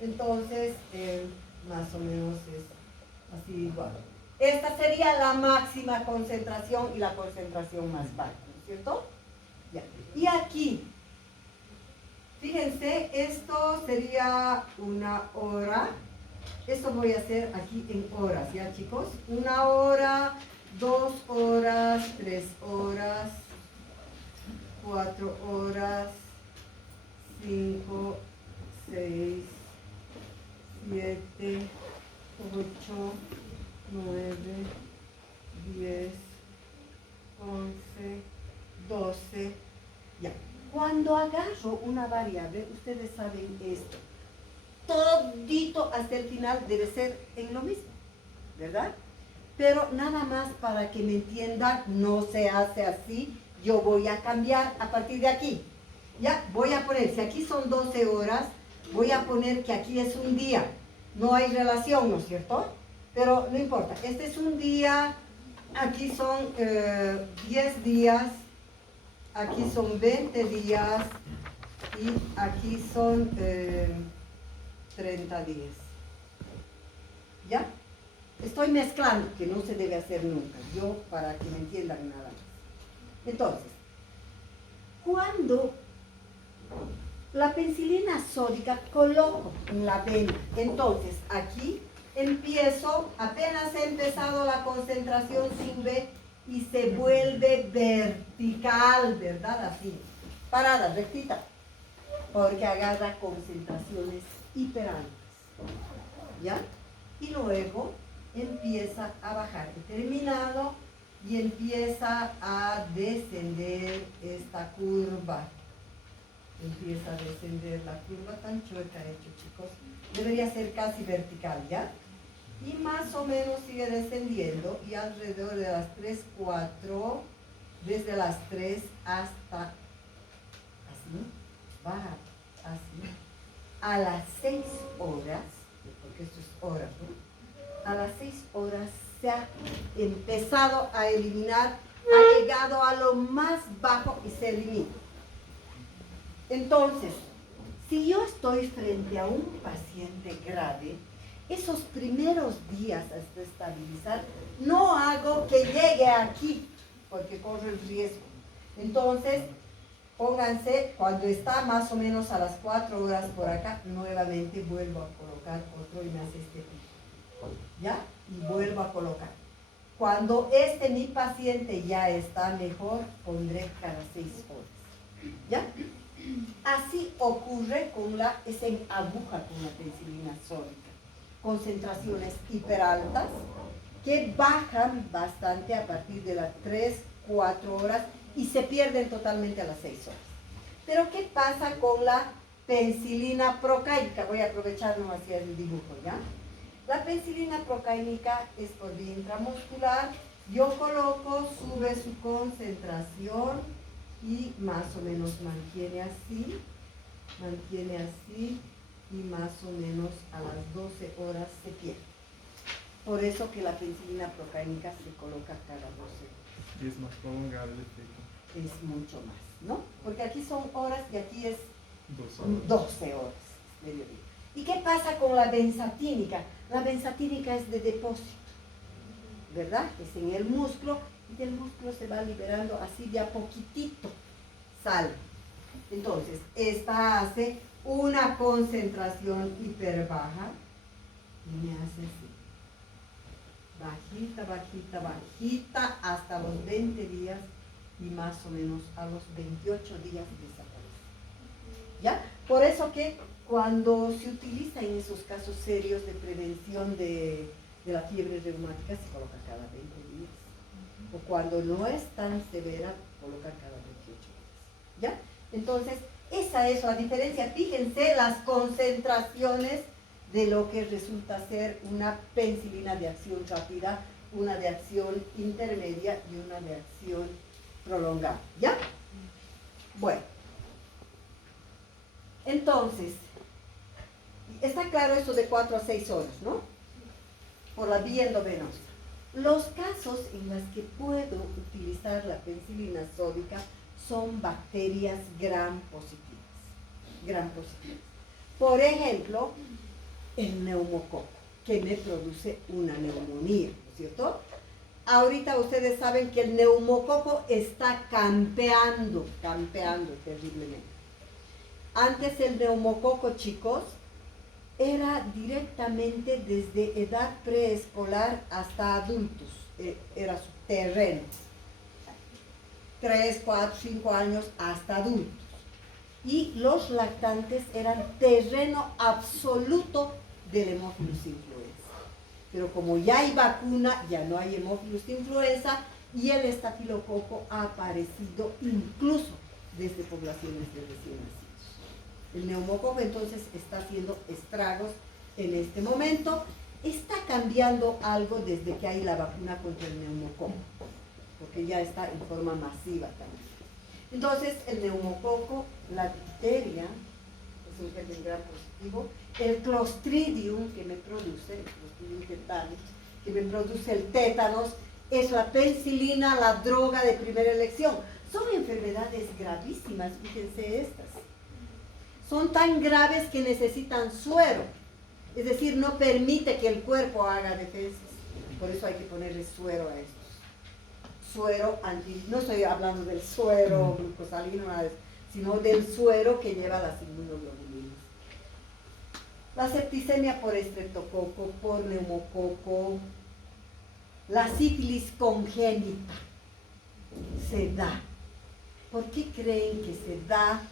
Entonces, más o menos es así igual. Esta sería la máxima concentración y la concentración más baja, ¿no es cierto? Ya. Y aquí, fíjense, esto sería 1 hora. Esto voy a hacer aquí en horas, ¿ya, chicos? 1 hora, 2 horas, 3 horas, 4 horas, 5, 6, 7, 8, 9, 10, 11, 12, ya. Cuando agarro una variable, ustedes saben esto, todito hasta el final debe ser en lo mismo, ¿verdad? Pero nada más para que me entiendan, no se hace así, yo voy a cambiar a partir de aquí, ya, voy a poner, si aquí son 12 horas, voy a poner que aquí es un día, no hay relación, ¿no es cierto? Pero no importa, este es un día, aquí son 10 días, aquí son 20 días y aquí son 30 días. ¿Ya? Estoy mezclando, que no se debe hacer nunca, yo para que me entiendan nada más. Entonces, cuando la penicilina sódica coloco en la vena, entonces aquí empiezo, apenas he empezado la concentración sube y se vuelve vertical, ¿verdad? Así, parada, rectita, porque agarra concentraciones hiperaltas, ¿ya? Y luego empieza a bajar, he terminado y empieza a descender esta curva. Empieza a descender la curva tan chueca hecho, chicos. Debería ser casi vertical, ¿ya? Y más o menos sigue descendiendo y alrededor de las 3, 4, desde las 3 hasta así, baja, así. A las 6 horas, porque esto es horas, ¿no? A las 6 horas se ha empezado a eliminar, ha llegado a lo más bajo y se elimina. Entonces, si yo estoy frente a un paciente grave, esos primeros días hasta estabilizar, no hago que llegue aquí, porque corre el riesgo. Entonces, pónganse, cuando está más o menos a las 4 horas por acá, nuevamente vuelvo a colocar otro y me hace este pico, ¿ya? Y vuelvo a colocar. Cuando mi paciente ya está mejor, pondré cada 6 horas, ¿ya? Así ocurre es en aguja con la penicilina sódica. Concentraciones hiperaltas que bajan bastante a partir de las 3, 4 horas y se pierden totalmente a las 6 horas. Pero ¿qué pasa con la penicilina procáinica? Voy a aprovechar nomás hacia el dibujo, ¿ya? La penicilina procáinica es por vía intramuscular. Yo coloco, sube su concentración y más o menos mantiene así y más o menos a las 12 horas se pierde. Por eso que la penicilina procáinica se coloca cada 12 horas. Y es más prolongado el efecto. Es mucho más, ¿no? Porque aquí son horas y aquí es 2 horas. 12 horas, mediodía. ¿Y qué pasa con la benzatínica? La benzatínica es de depósito, ¿verdad? Es en el músculo y del músculo se va liberando así de a poquitito, sale. Entonces, esta hace una concentración hiper baja y me hace así. Bajita, bajita, bajita hasta los 20 días y más o menos a los 28 días desaparece. ¿Ya? Por eso que cuando se utiliza en esos casos serios de prevención de la fiebre reumática se coloca cada 20 días. O cuando no es tan severa, coloca cada 28 días. ¿Ya? Entonces, esa es la diferencia. Fíjense las concentraciones de lo que resulta ser una penicilina de acción rápida, una de acción intermedia y una de acción prolongada. ¿Ya? Bueno. Entonces, está claro esto de 4 a 6 horas, ¿no? Por la vía endovenosa. Los casos en los que puedo utilizar la penicilina sódica son bacterias gram positivas. Gram positivas. Por ejemplo, el neumococo, que me produce una neumonía, ¿no es cierto? Ahorita ustedes saben que el neumococo está campeando terriblemente. Antes el neumococo, chicos, era directamente desde edad preescolar hasta adultos, era su terreno. 3, 4, 5 años hasta adultos. Y los lactantes eran terreno absoluto del Haemophilus influenza. Pero como ya hay vacuna, ya no hay Haemophilus influenza y el estafilococo ha aparecido incluso desde poblaciones de recién nacidos. El neumococo entonces está haciendo estragos en este momento. Está cambiando algo desde que hay la vacuna contra el neumococo, porque ya está en forma masiva también. Entonces, el neumococo, la difteria, es un germen gram positivo, el Clostridium que me produce, el Clostridium tetani, que me produce el tétanos, es la penicilina, la droga de primera elección. Son enfermedades gravísimas, fíjense estas. Son tan graves que necesitan suero, es decir, no permite que el cuerpo haga defensas. Por eso hay que ponerle suero a estos. Suero no estoy hablando del suero glucosalino, sino del suero que lleva las inmunoglobulinas. La septicemia por estreptococo, por neumococo, la sífilis congénita se da. ¿Por qué creen que se da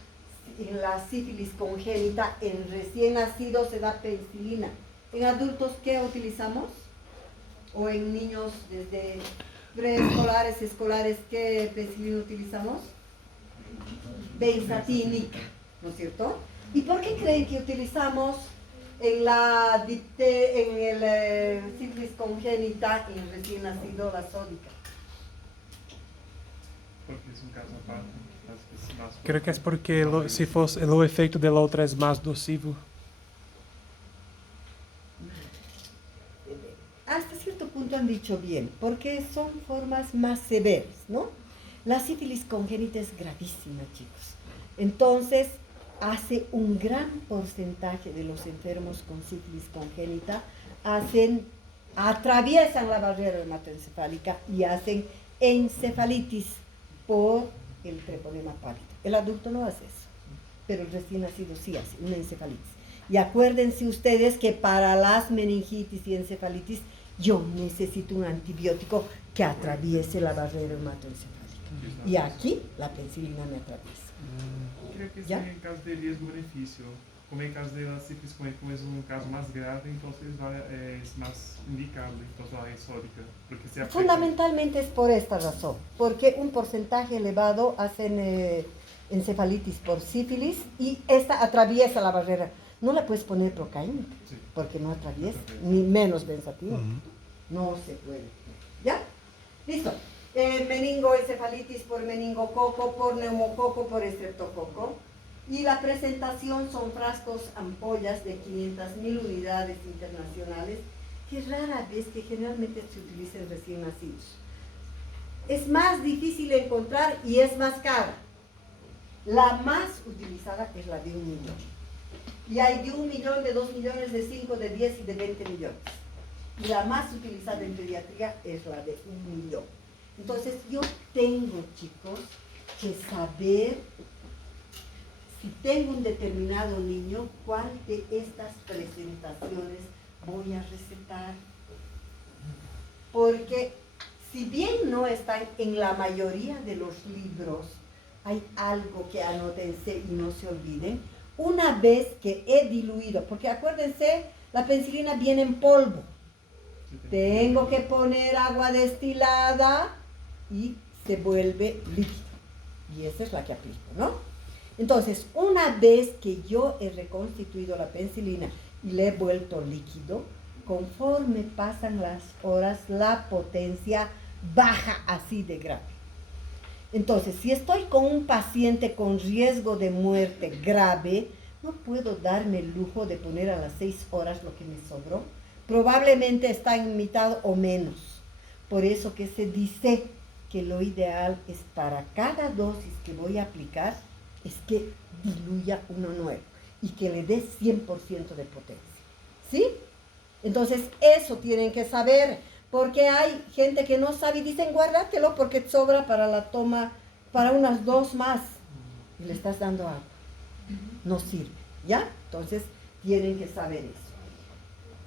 en la sífilis congénita? En recién nacidos se da penicilina. ¿En adultos qué utilizamos? ¿O en niños desde preescolares, escolares, qué penicilina utilizamos? Benzatínica, ¿no es cierto? ¿Y por qué creen que utilizamos en el sífilis congénita en recién nacido la sódica? Porque es un caso aparte. Es más Creo que es porque si fosse o efeito da outra é mais nocivo. Hasta cierto punto han dicho bien, porque son formas más severas, ¿no? La sífilis congénita es gravísima, chicos. Entonces, hace un gran porcentaje de los enfermos con sífilis congénita atraviesan la barrera hematoencefálica y hacen encefalitis por el treponema pálido. El adulto no hace eso, pero el recién nacido sí hace una encefalitis. Y acuérdense ustedes que para las meningitis y encefalitis yo necesito un antibiótico que atraviese la barrera hematoencefálica. Y aquí la penicilina me atraviesa. Creo que ¿Ya? sí, en caso de riesgo-benefício. Como en caso de la sífilis, como es un caso más grave, entonces es más indicado, entonces la exótica. Porque se afecta. Fundamentalmente es por esta razón, porque un porcentaje elevado hacen encefalitis por sífilis y esta atraviesa la barrera. No le puedes poner procaína, Sí. porque no atraviesa, No atraviesa. ni menos benzatina. No se puede. ¿Ya? Listo. Meningoencefalitis por meningococo, por neumococo, por estreptococo. Y la presentación son frascos ampollas de 500.000 unidades internacionales, que rara vez, que generalmente se utilizan recién nacidos. Es más difícil encontrar y es más cara. La más utilizada es la de 1 millón. Y hay de 1 millón, de 2 millones, de 5, de 10 y de 20 millones. Y la más utilizada en pediatría es la de 1 millón. Entonces yo tengo, chicos, que saber, si tengo un determinado niño, cuál de estas presentaciones voy a recetar. Porque si bien no están en la mayoría de los libros, hay algo que anótense y no se olviden. Una vez que he diluido, porque acuérdense, la penicilina viene en polvo. Tengo que poner agua destilada y se vuelve líquido. Y esa es la que aplico, ¿no? Entonces, una vez que yo he reconstituido la penicilina y le he vuelto líquido, conforme pasan las horas, la potencia baja así de grave. Entonces, si estoy con un paciente con riesgo de muerte grave, no puedo darme el lujo de poner a las 6 horas lo que me sobró. Probablemente está en mitad o menos. Por eso que se dice que lo ideal es para cada dosis que voy a aplicar, es que diluya uno nuevo y que le dé 100% de potencia. ¿Sí? Entonces, eso tienen que saber, porque hay gente que no sabe y dicen, guárdatelo porque sobra para la toma, para unas 2 más. Y le estás dando agua. No sirve, ¿ya? Entonces, tienen que saber eso.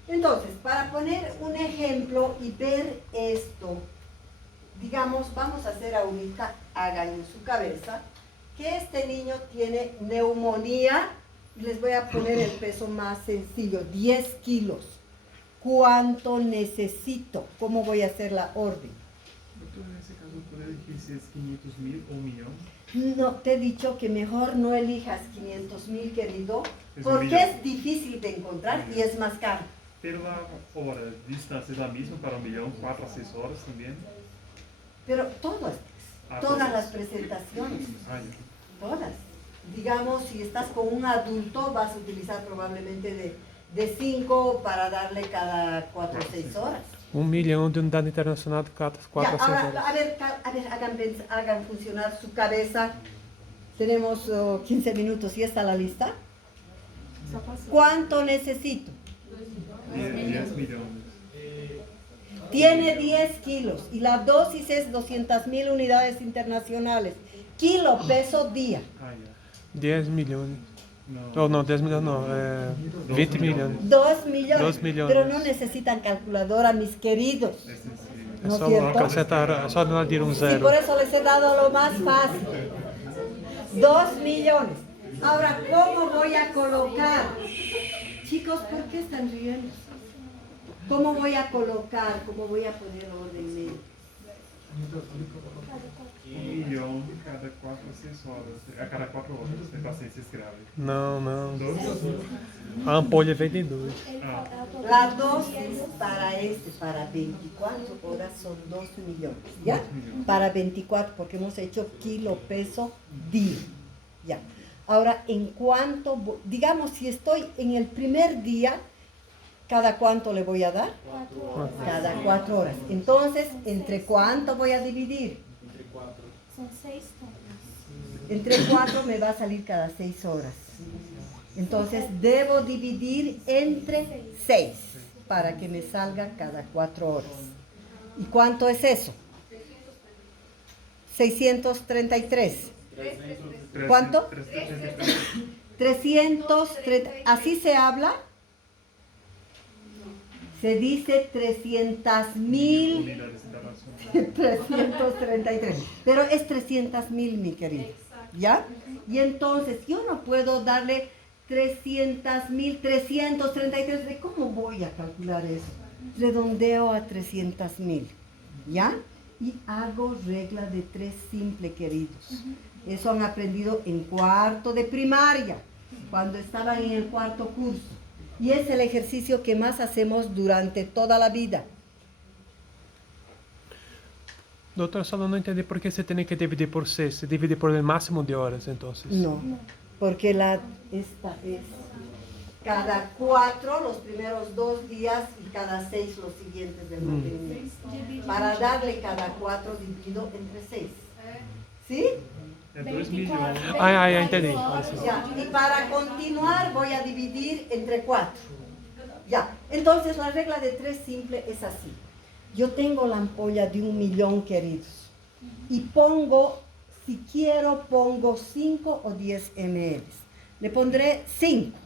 Entonces, para poner un ejemplo y ver esto, digamos, vamos a hacer ahorita, hagan en su cabeza, que este niño tiene neumonía, y les voy a poner el peso más sencillo, 10 kilos. ¿Cuánto necesito? ¿Cómo voy a hacer la orden? Doctor, en ese caso, ¿puede elegir si es 500.000 o 1 millón? No, te he dicho que mejor no elijas 500.000, querido, Es un porque millón. es difícil de encontrar y es más caro. Pero la hora de distancia es la misma para 1 millón, 4 a 6 horas también. Pero todas todas. las presentaciones, Ah, ya. todas. Digamos, si estás con un adulto, vas a utilizar probablemente de 5 para darle cada 4 o 6 horas. 1 milhão de unidade internacional de 4 Ya, a 6 ahora, horas. a ver, hagan funcionar su cabeza. Tenemos 15 minutos y está la lista. ¿Cuánto necesito? 10 millones. Tiene 10 kilos y la dosis es 200.000 unidades internacionales. Kilo, peso, día. Ah, ya. 10 milhões. No. Oh, não, 10 milhões não. 20 milhões. 2 millones. 2 millones. Pero no necesitan calculadora, mis queridos. Es sencillo. É ¿No só es cierto? acrescentar, é só añadir um Sí, zero. por eso les he dado lo más fácil. 2 millones. Ahora, ¿cómo voy a colocar? Chicos, ¿por qué están riendo? ¿Cómo voy a colocar? ¿Cómo voy a poner orden medio? 1 millón cada 4 a 6 horas. A cada 4 horas, en pacientes graves. Não, não. 2? A ampolha vem de 2. Ah, La dosis para 24 horas son 2 millones, ¿ya? 2 millones. Para 24, porque hemos hecho kilo, peso, día, ¿ya? Ahora, en cuanto, digamos, si estoy en el primer día, ¿cada cuánto le voy a dar? Cada 4 horas. Entonces, ¿entre cuánto voy a dividir? Son 6 tomas. Entre 4 me va a salir cada 6 horas. Entonces, debo dividir entre 6 para que me salga cada 4 horas. ¿Y cuánto es eso? 633. ¿Cuánto? 330. ¿Así se habla? Se dice 300.000. Unidades internacionales. 333. Pero es 300.000, mi querido. ¿Ya? Y entonces yo no puedo darle 300.000, 333. ¿De cómo voy a calcular eso? Redondeo a 300.000. ¿Ya? Y hago regla de 3 simple, queridos. Eso han aprendido en cuarto de primaria, cuando estaban en el cuarto curso. Y es el ejercicio que más hacemos durante toda la vida. Doutora, só não entendi por que você tem que dividir por 6. Se divide por el máximo de horas, entonces. No, porque esta es cada 4 los primeros 2 días y cada 6 los siguientes del mantenimiento. Para darle cada 4 dividido entre 6. ¿Sí? É 2 milhões. Ah, entendi. Ya, y para continuar voy a dividir entre 4. Ya, entonces la regla de 3 simple es así. Yo tengo la ampolla de 1 millón, queridos, y pongo, si quiero, pongo 5 o 10 ml. Le pondré 5.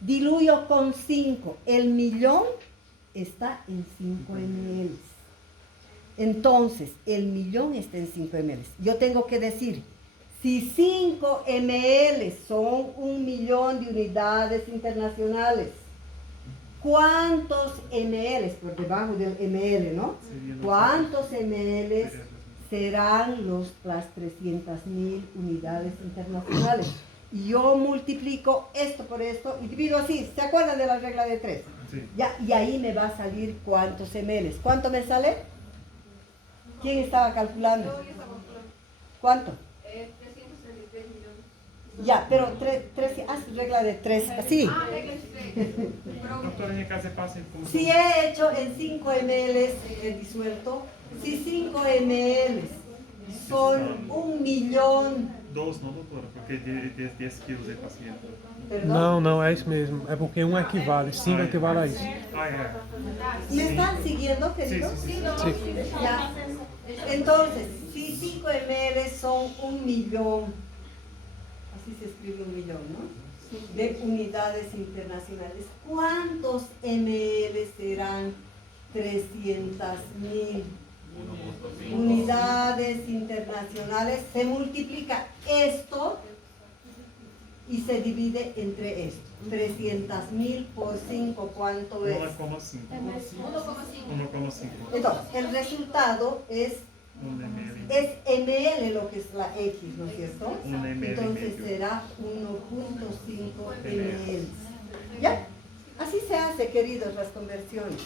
Diluyo con 5. El millón está en 5 ml. Entonces, el millón está en 5 ml. Yo tengo que decir, si 5 ml son 1 millón de unidades internacionales, ¿cuántos ml por debajo del ml, no? ¿Cuántos ml serán las 300.000 unidades internacionales? Y yo multiplico esto por esto y divido así. ¿Se acuerdan de la regla de 3? Sí. Ya, y ahí me va a salir cuántos ml. ¿Cuánto me sale? ¿Quién estaba calculando? Yo estaba calculando. ¿Cuánto? 333 millones. Ya, pero haz regla de 3, así. Ah, regla de 3. Doutora, em casa passa em função. Si he hecho en 5 ml disuelto, si 5 ml son 1 millón, 2 não, doutora, porque 10 quilos é paciente. perdón, Não, é isso mesmo. É porque 1 equivale, 5 equivale a isso. Ah, é. ¿me están siguiendo, Sim, queridos? sim, sim. Sí. Ya. Entonces, si 5 ml son 1 millón, así se escribe 1 millón, ¿no? De unidades internacionales, ¿cuántos ml serán 300.000 unidades internacionales? Se multiplica esto y se divide entre esto. 300.000 por 5, ¿cuánto es? 1,5. 1,5. Entonces, el resultado es 1 ml. ml lo que es la X, ¿no es cierto? 1 ml. Entonces será 1.5 ml. ¿Ya? Así se hace, queridos, las conversiones.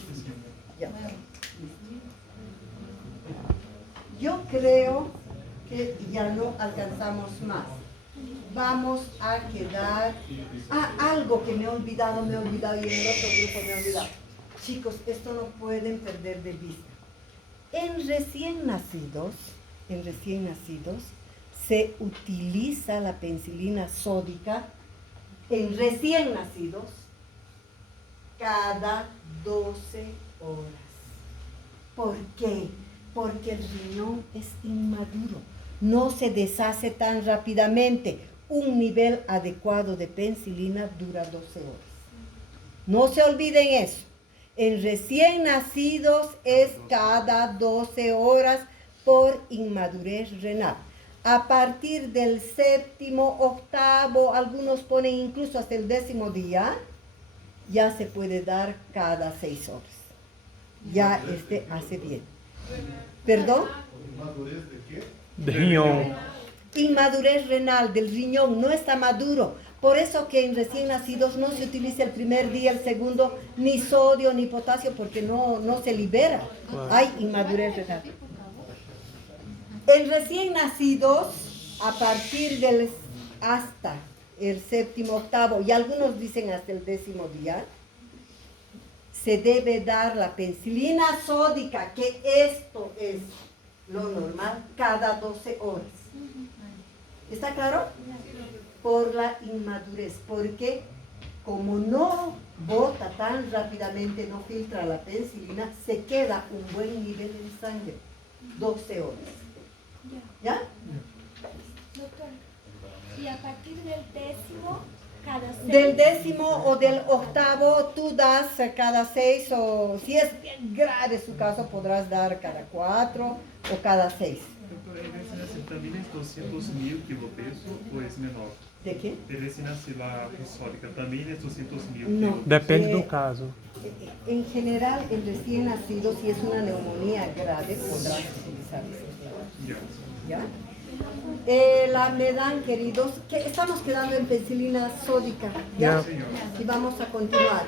Ya. Yo creo que ya no alcanzamos más. Vamos a quedar... Ah, algo que me he olvidado y en el otro grupo me he olvidado. Chicos, esto no pueden perder de vista. En recién nacidos se utiliza la penicilina sódica en recién nacidos cada 12 horas. ¿Por qué? Porque el riñón es inmaduro, no se deshace tan rápidamente. Un nivel adecuado de penicilina dura 12 horas. No se olviden eso. En recién nacidos es cada 12 horas por inmadurez renal. A partir del 7º, 8º, algunos ponen incluso hasta el 10º día, ya se puede dar cada 6 horas. Ya hace bien. ¿Perdón? ¿Madurez de qué? De riñón. Inmadurez renal del riñón, no está maduro. Por eso que en recién nacidos no se utiliza el primer día, el segundo, ni sodio ni potasio, porque no se libera. Hay inmadurez renal. En recién nacidos, a partir del hasta el 7º, 8º, y algunos dicen hasta el 10º día, se debe dar la penicilina sódica, que esto es lo normal, cada 12 horas. ¿Está claro? Por la inmadurez, porque como no bota tan rápidamente, no filtra la penicilina, se queda un buen nivel en sangre, 12 horas. ¿Ya? Doctor, y a partir del 10º, cada 6. Del 10º o del 8º, tú das cada 6 o si es bien grave su caso, podrás dar cada 4 o cada 6. Doutor, a ressonância também é 200.000 quilopeso ou é menor? ¿De qué? A ressonância lá ressódica também é 200.000 No. quilopeso? Depende Eh, do caso. En general, en recién nacido, si es una neumonía grave, podrás utilizar eso. Ya. ¿Ya? La medan, queridos, que estamos quedando en penicilina sódica, ¿ya? Ya. Senhor. Y vamos a continuar.